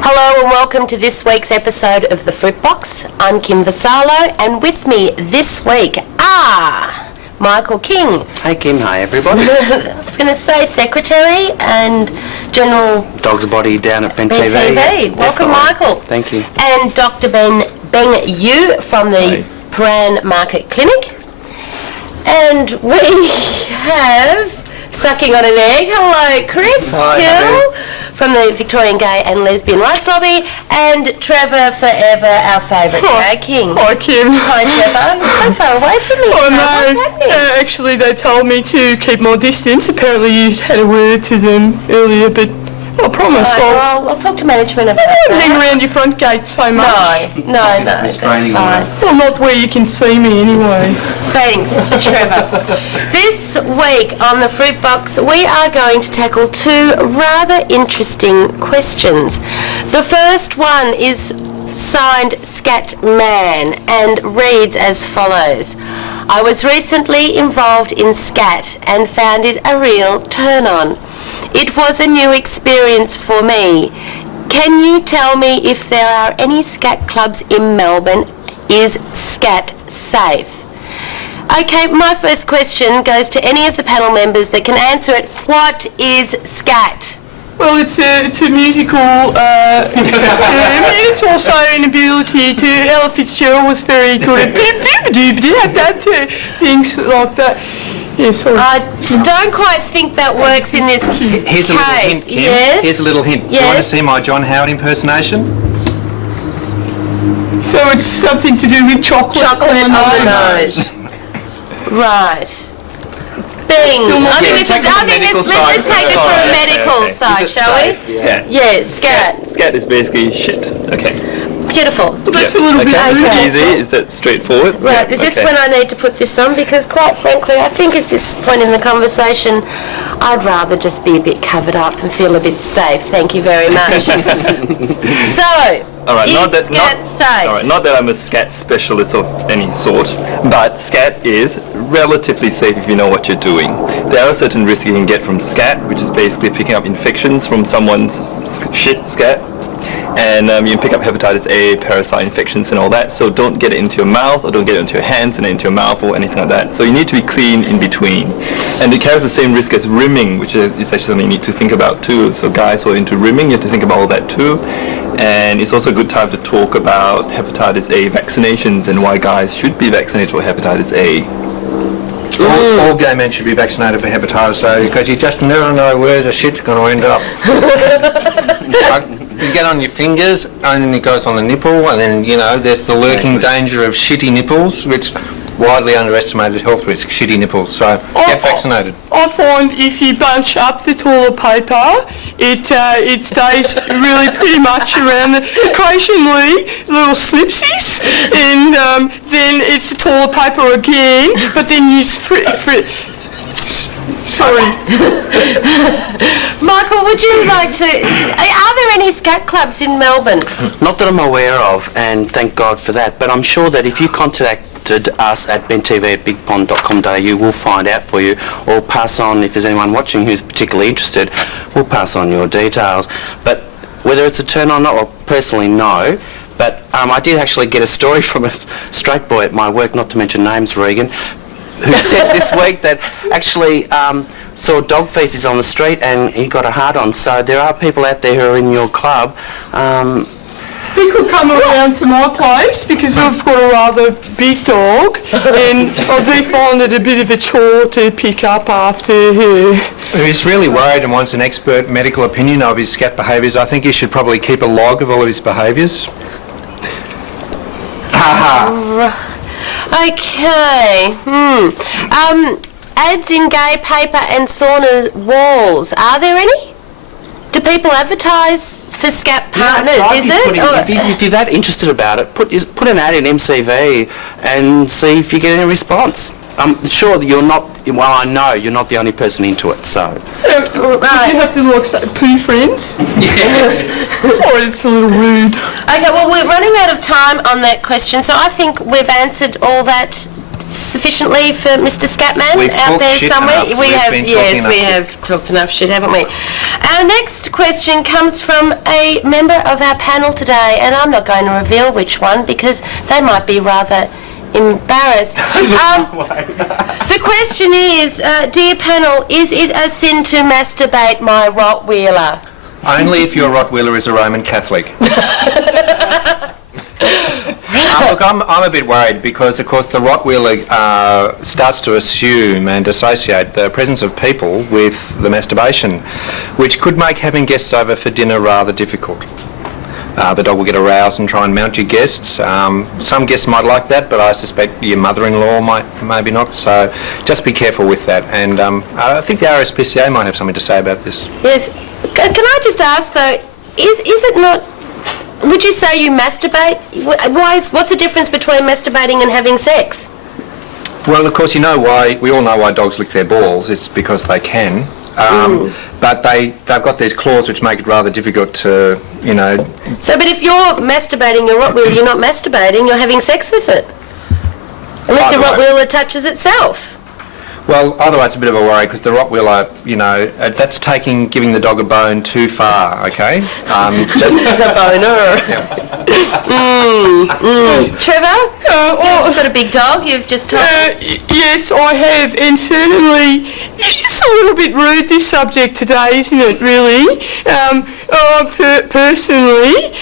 Hello and welcome to this week's episode of The Fruit Box. I'm Kim Vassalo, and with me this week are Michael King. Hey Kim, hi everybody. I was going to say Secretary and General Dog's Body down at Ben TV. TV. Welcome, Michael. Thank you. And Dr. Beng Yu from the Paran Market Clinic. And we have, sucking on an egg, hello Chris Gill from the Victorian Gay and Lesbian Rights Lobby, and Trevor Forever, our favourite drag king. Hi Kim. Hi Trevor. You're so far away from me. Oh no, What's happening? actually they told me to keep my distance. Apparently you had a word to them earlier, but I promise I'll talk to management about that. hang around your front gate so much. No, that's fine. Well, not where you can see me anyway. Thanks, Trevor. This week on the Fruit Box, we are going to tackle two rather interesting questions. The first one is signed Scat Man and reads as follows. I was recently involved in Scat and found it a real turn-on. It was a new experience for me. Can you tell me if there are any Scat clubs in Melbourne? Is Scat safe? Okay, my first question goes to any of the panel members that can answer it. What is Scat? Well, it's a musical term. It's also an ability to. Ella Fitzgerald was very good at things like that. Yeah, sorry. I don't quite think that works in this Here's a little hint, Kim. Yes? Here's a little hint. Yes? Do you want to see my John Howard impersonation? So it's something to do with chocolate. Chocolate on the nose. Right. Bing. I think let's take this from a medical side, shall we? Scat. Yes, Scat. Scat is basically shit. Okay. Beautiful. That's a little bit pretty easy. Is that straightforward? Right, is this when I need to put this on? Because quite frankly, I think at this point in the conversation, I'd rather just be a bit covered up and feel a bit safe. Thank you very much. So, All right, is Scat safe? All right, not that I'm a Scat specialist of any sort, but Scat is relatively safe if you know what you're doing. There are certain risks you can get from Scat, which is basically picking up infections from someone's shit Scat. And you can pick up hepatitis A, parasite infections and all that, so don't get it into your mouth or don't get it into your hands and into your mouth or anything like that. So you need to be clean in between. And it carries the same risk as rimming, which is actually something you need to think about too. So guys who are into rimming, you have to think about all that too. And it's also a good time to talk about hepatitis A vaccinations and why guys should be vaccinated for hepatitis A. All gay men should be vaccinated for hepatitis A because you just never know where the shit's going to end up. You get on your fingers and then it goes on the nipple and then, you know, there's the lurking danger of shitty nipples, which widely underestimated health risk, shitty nipples. So get vaccinated. I find if you bunch up the toilet paper, it stays really pretty much around occasionally little slipsies, and then it's the toilet paper again, but then you sorry. Michael, would you like to... Are there any Scat clubs in Melbourne? Not that I'm aware of, and thank God for that, but I'm sure that if you contacted us at bentv@bigpond.com.au, we'll find out for you, or pass on, if there's anyone watching who's particularly interested, we'll pass on your details. But whether it's a turn on or not, well, personally, no. But I did actually get a story from a straight boy at my work, not to mention names, Regan, who said this week that actually saw dog feces on the street and he got a hard on. So there are people out there who are in your club. He could come around to my place because I've got a rather big dog and I do find it a bit of a chore to pick up after her. If he's really worried and wants an expert medical opinion of his Scat behaviours, I think he should probably keep a log of all of his behaviours. Okay. Ads in gay paper and sauna walls. Are there any? Do people advertise for Scat partners? If you're that interested about it, put an ad in MCV and see if you get any response. I'm sure that you're not. Well, I know you're not the only person into it. So. Right. You have to like poo friends. Yeah. Sorry, it's a little rude. Okay. Well, we're running out of time on that question, so I think we've answered all that sufficiently for Mr. Scatman We've out talked there shit somewhere? enough. We We've have, been yes, talking enough we shit. have talked enough shit, haven't we? Our next question comes from a member of our panel today, and I'm not going to reveal which one because they might be rather embarrassed. The question is, dear panel, is it a sin to masturbate my Rottweiler? Only if your Rottweiler is a Roman Catholic. Look, I'm a bit worried because, of course, the Rottweiler starts to assume and associate the presence of people with the masturbation, which could make having guests over for dinner rather difficult. The dog will get aroused and try and mount your guests. Some guests might like that, but I suspect your mother-in-law might maybe not, so just be careful with that. And I think the RSPCA might have something to say about this. Yes. Can I just ask, though, is it not... Would you say you masturbate? What's the difference between masturbating and having sex? Well, of course, you know why. We all know why dogs lick their balls. It's because they can. But they've got these claws which make it rather difficult to, you know... So, but if you're masturbating your Rottweiler, you're not masturbating, you're having sex with it. Unless the Either way. Rottweiler touches itself. Well, either way, it's a bit of a worry because the Rottweiler, you know, that's giving the dog a bone too far, okay? Just... The boner. Trevor? You've got a big dog, you've just told us. Yes, I have, and certainly it's a little bit rude, this subject today, isn't it, really? Personally,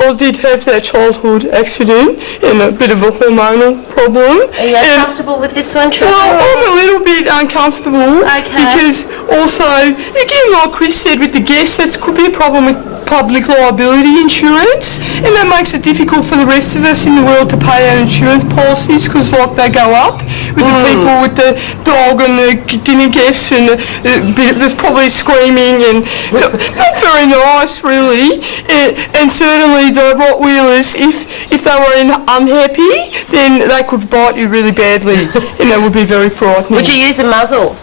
I did have that childhood accident and a bit of a hormonal problem. Are you comfortable with this one, Trevor? Well, I'm a little bit uncomfortable Okay. because also, again, like Chris said with the guests, that could be a problem with public liability insurance, and that makes it difficult for the rest of us in the world to pay our insurance policies because like they go up with the people with the dog and the dinner guests and there's probably screaming and not very nice really, and certainly the Rottweilers, if they were unhappy, then they could bite you really badly and that would be very frightening. Would you use a muzzle?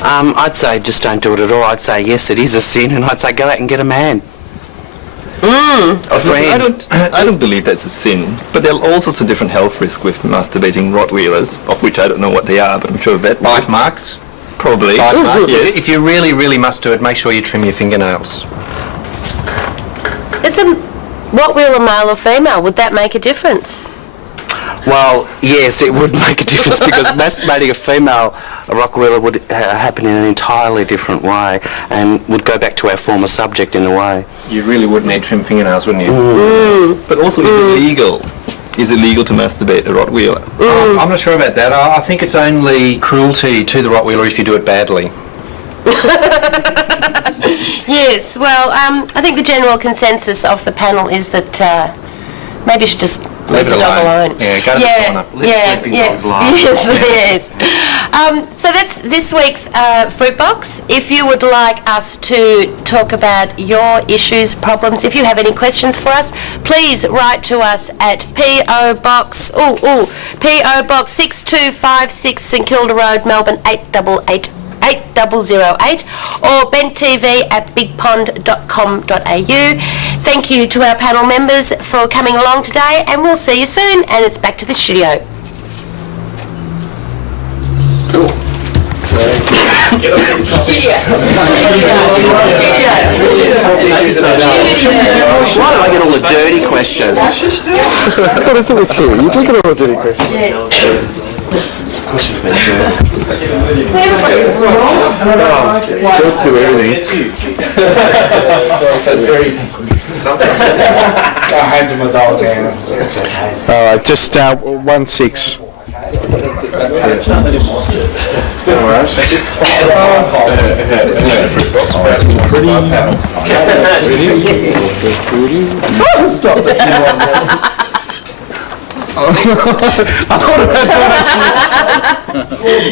I'd say just don't do it at all. I'd say yes, it is a sin, and I'd say go out and get a man. A friend. I don't believe that's a sin, but there are all sorts of different health risks with masturbating Rottweilers, of which I don't know what they are, but I'm sure that Bite marks? probably. Bite marks? Yes. If you really, really must do it, make sure you trim your fingernails. Is a Rottweiler male or female? Would that make a difference? Well, yes, it would make a difference because masturbating a female Rottweiler would happen in an entirely different way and would go back to our former subject in a way. You really would need trim fingernails, wouldn't you? But also, is it legal? Is it legal to masturbate a Rottweiler? I'm not sure about that. I think it's only cruelty to the Rottweiler if you do it badly. Yes, well, I think the general consensus of the panel is that maybe you should just leave the dog alone. Yeah, go to the sauna. Let sleeping dogs lie. Yes. So that's this week's Fruit Box. If you would like us to talk about your issues, problems, if you have any questions for us, please write to us at P.O. Box, P.O. Box 6256 St Kilda Road, Melbourne 8008 or benttv@bigpond.com.au. Thank you to our panel members for coming along today, and we'll see you soon, and it's back to the studio. Why do I get all the dirty questions? What is it with you? You do get all the dirty questions. Don't do everything. Just 1-6.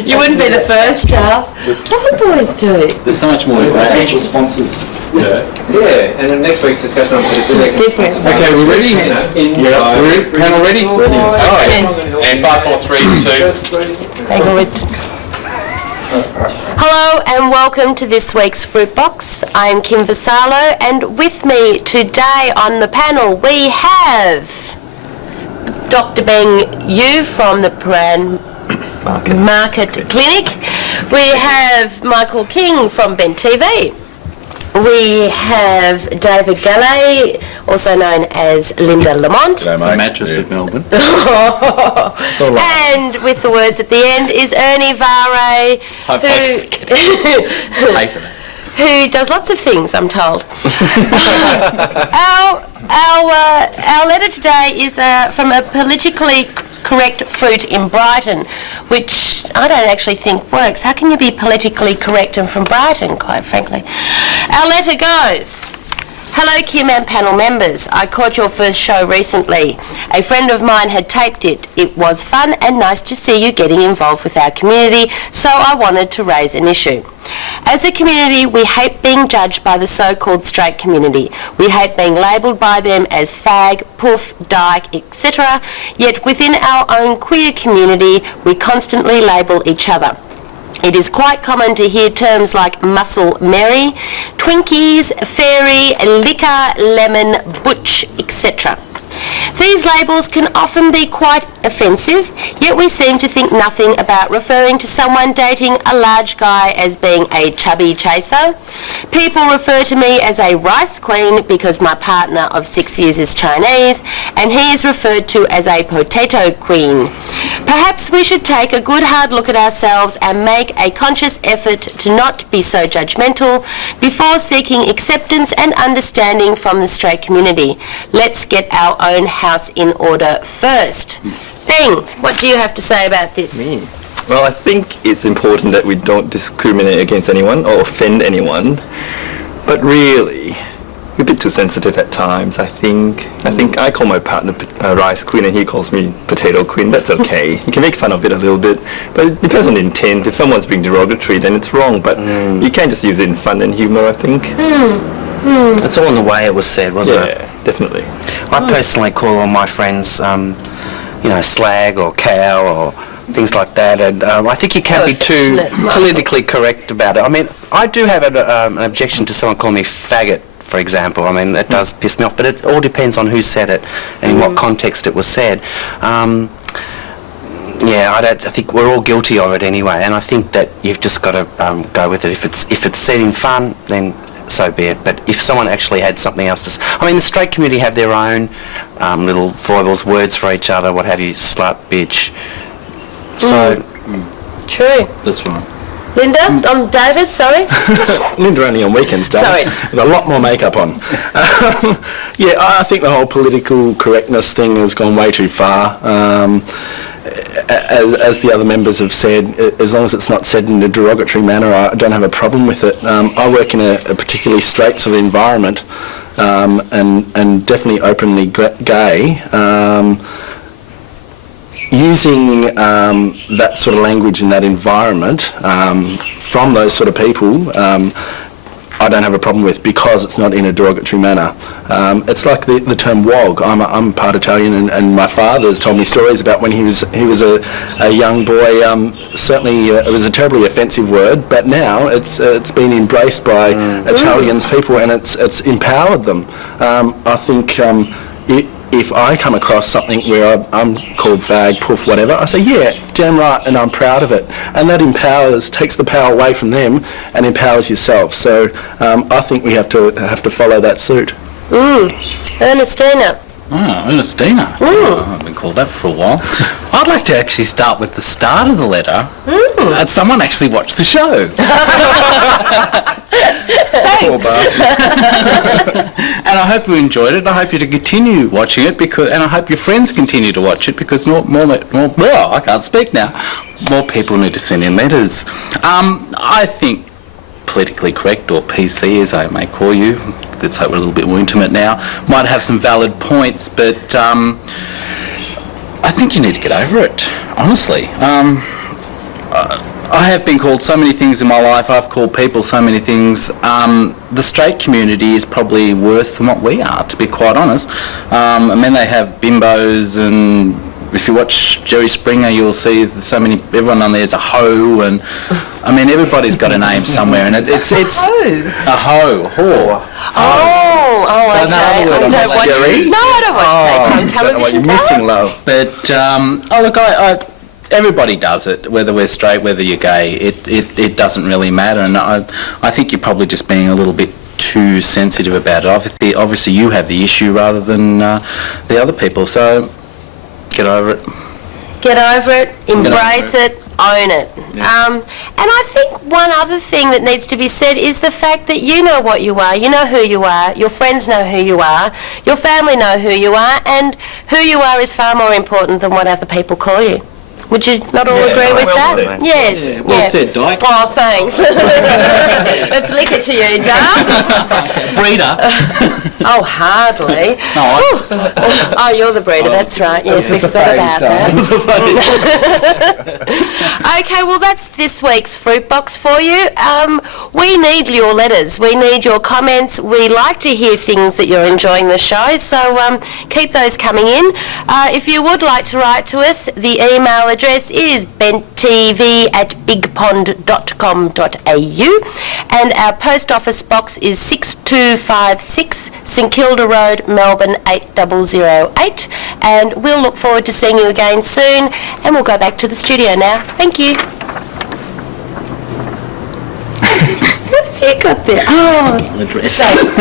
You wouldn't be the first, Charles. What the boys do? There's so much more potential sponsors. Yeah, and then next week's discussion on Difference. Okay, we ready? Yeah. We're panel ready? Yes. And 5, 4, 3, 2. Hang on. Hello and welcome to this week's Fruit Box. I'm Kim Vassalo, and with me today on the panel we have Dr. Beng Yu from the Brand Market Clinic. We have Michael King from Ben TV. We have David Galley, also known as Linda Lamont. The mattress of Melbourne. And with the words at the end is Ernie Vare, who does lots of things, I'm told. Our letter today is from a politically correct fruit in Brighton, which I don't actually think works. How can you be politically correct and from Brighton, quite frankly? Our letter goes, hello Kim and panel members. I caught your first show recently. A friend of mine had taped it. It was fun and nice to see you getting involved with our community, so I wanted to raise an issue. As a community, we hate being judged by the so-called straight community. We hate being labelled by them as fag, poof, dyke, etc. Yet within our own queer community, we constantly label each other. It is quite common to hear terms like muscle Mary, Twinkies, fairy, liquor, lemon, butch, etc. These labels can often be quite offensive, yet we seem to think nothing about referring to someone dating a large guy as being a chubby chaser. People refer to me as a rice queen because my partner of 6 years is Chinese, and he is referred to as a potato queen. Perhaps we should take a good hard look at ourselves and make a conscious effort to not be so judgmental before seeking acceptance and understanding from the straight community. Let's get our own house in order first. Bing, what do you have to say about this? Well, I think it's important that we don't discriminate against anyone or offend anyone, but really, we're a bit too sensitive at times, I think. I call my partner rice queen and he calls me potato queen. That's okay. You can make fun of it a little bit, but it depends on the intent. If someone's being derogatory, then it's wrong, but you can't just use it in fun and humour, I think. It's all in the way it was said, wasn't it? Yeah, definitely. I personally call all my friends, slag or cow or things like that, and I think you can't be too politically correct about it. I mean, I do have an objection to someone calling me faggot, for example. I mean, that does piss me off, but it all depends on who said it and in what context it was said. I think we're all guilty of it anyway, and I think that you've just got to go with it. If it's said in fun, then so be it. But if someone actually had something else to say, I mean, the straight community have their own little foibles, words for each other, what have you, slut, bitch. So True. That's right. Linda, David, sorry. Linda only on weekends, Dave. Sorry. With a lot more makeup on. I think the whole political correctness thing has gone way too far. As the other members have said, as long as it's not said in a derogatory manner, I don't have a problem with it. I work in a particularly straight sort of environment, and definitely openly gay. Using that sort of language in that environment from those sort of people, I don't have a problem with, because it's not in a derogatory manner. It's like the term wog. I'm part Italian, and my father has told me stories about when he was a young boy. Certainly, it was a terribly offensive word, but now it's been embraced by Italians, people, and it's empowered them. I think if I come across something where I'm called fag, poof, whatever, I say, yeah, damn right, and I'm proud of it. And that takes the power away from them and empowers yourself. So I think we have to follow that suit. Ernestina. Ernestina. I've been called that for a while. I'd like to actually start with the start of the letter. And someone actually watched the show. Thanks. And I hope you enjoyed it. I hope you to continue watching it, and I hope your friends continue to watch it, because more I can't speak now. More people need to send in letters. I think politically correct, or PC as I may call you, let's hope we're a little bit more intimate now, might have some valid points, but I think you need to get over it, honestly. I have been called so many things in my life. I've called people so many things. The straight community is probably worse than what we are, to be quite honest. I mean, they have bimbos, and if you watch Jerry Springer, you'll see everyone on there's a hoe, and I mean, everybody's got a name somewhere, and it's a hoe, whore. Oh, okay. I don't watch daytime television. You're missing, love. But look, everybody does it, whether we're straight, whether you're gay. It doesn't really matter, and I think you're probably just being a little bit too sensitive about it. Obviously you have the issue rather than the other people, so get over it. Get over it, embrace it, own it. And I think one other thing that needs to be said is the fact that you know what you are, you know who you are, your friends know who you are, your family know who you are, and who you are is far more important than what other people call you. Would you not all agree with that? said. Yes. Well said, Dyke. Oh, thanks. Let's lick it to you, Dale. Breeder. Oh, hardly. Oh, you're the breeder, that's right. Yes, we forgot about that. Okay, well, that's this week's Fruit Box for you. We need your letters. We need your comments. We like to hear things that you're enjoying the show, so keep those coming in. If you would like to write to us, the email address is benttv@bigpond.com.au, and our post office box is 6256 St Kilda Road, Melbourne 8008, and we'll look forward to seeing you again soon, and we'll go back to the studio now. Thank you. What have you got there? Oh, Address. thanks.